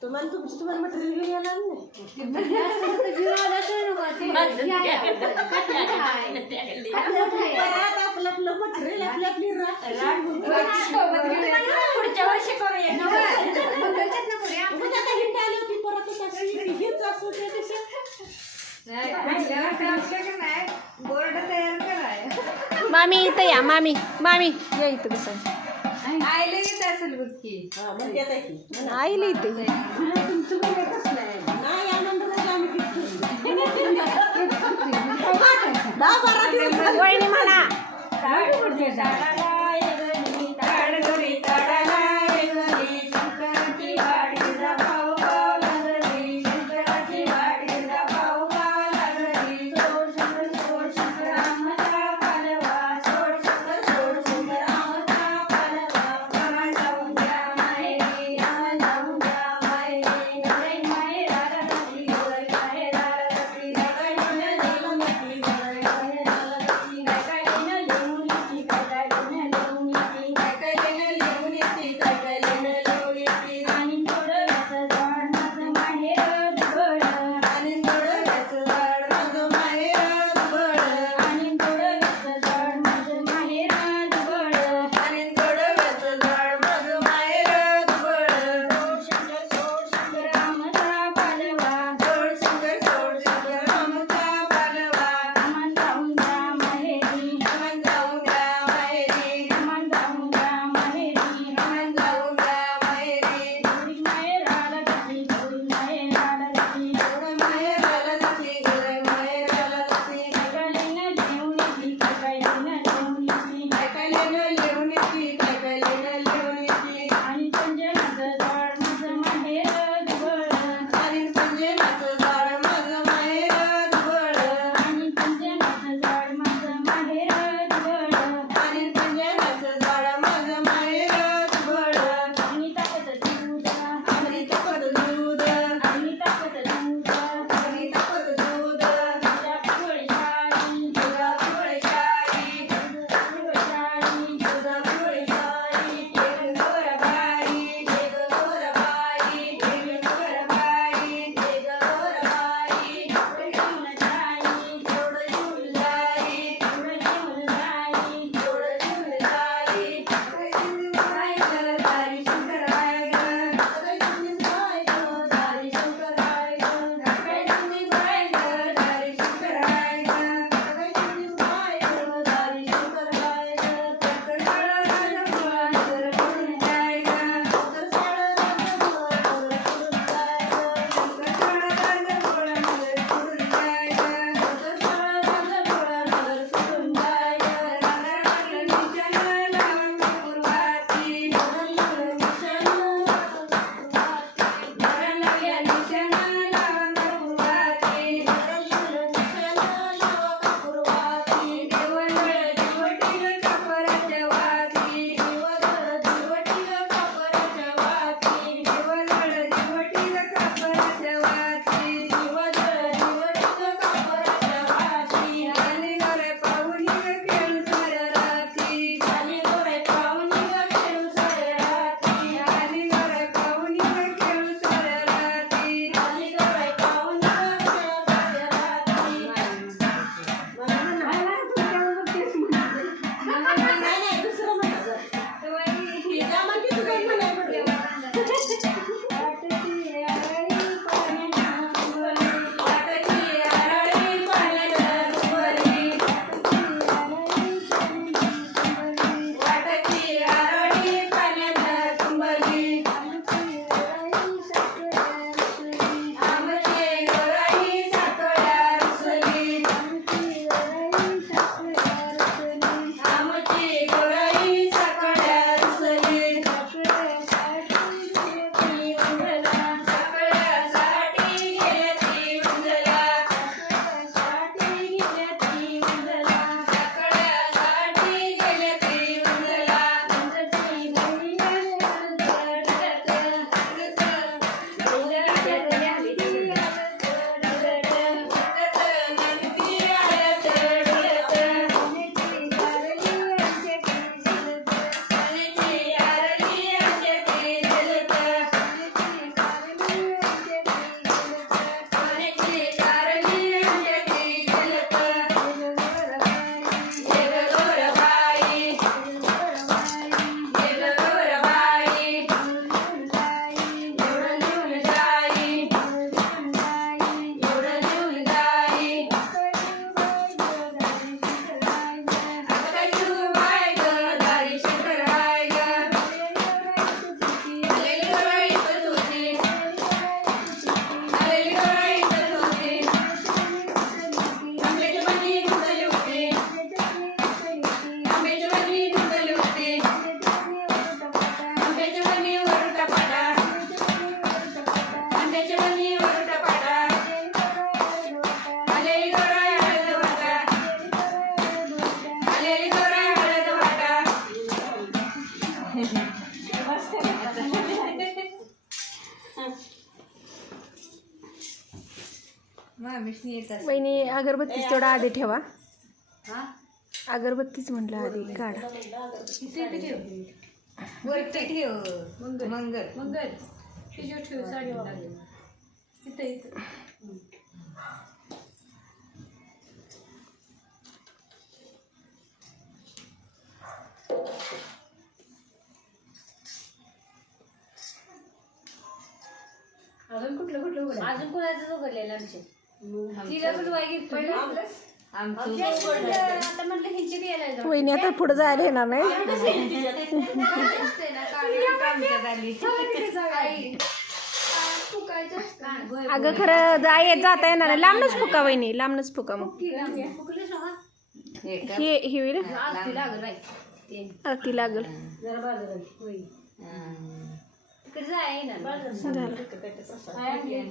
तुम्हाला तुम्हाला मटेरियल घेऊन यायला आपलं आपलं मटेरियल आपली आपली पुढच्या वर्षी करूया मामी इथं या मामी मामी या इथं बसा आईला येत असेल बुक्की आईला इथे वहिनी म्हणा मामीशनी येत असते. वहिनी अगरबत्तीच तेवढा आधी ठेवा. हा? अगरबत्तीच म्हटलं आधी काढा. वरती ठेव. मंगल मंगल तिच्यावर ठेव साडी वापरली. इथं इथं अजून कुठलं उघडलं? अजून कोणाचं उघडलेलं आमचे तिला पण वाईट पडलं आपलं. आमचं आता म्हणलं ह्यांची द्यायला वहिनी आता पुढे जायला येणार नाही. असते ना, काळी आमच्या गाली. आई, फुकायचं असतं. अगं खरं जाता येणार नाही. लांबनच फुका वहिनी, लांबनच फुका मग. हे का? हे होईल आरती लागल बाई ते आरती लागल. जरा बाजूला होई हं. तिकडे जाय ना झालं. बाजूला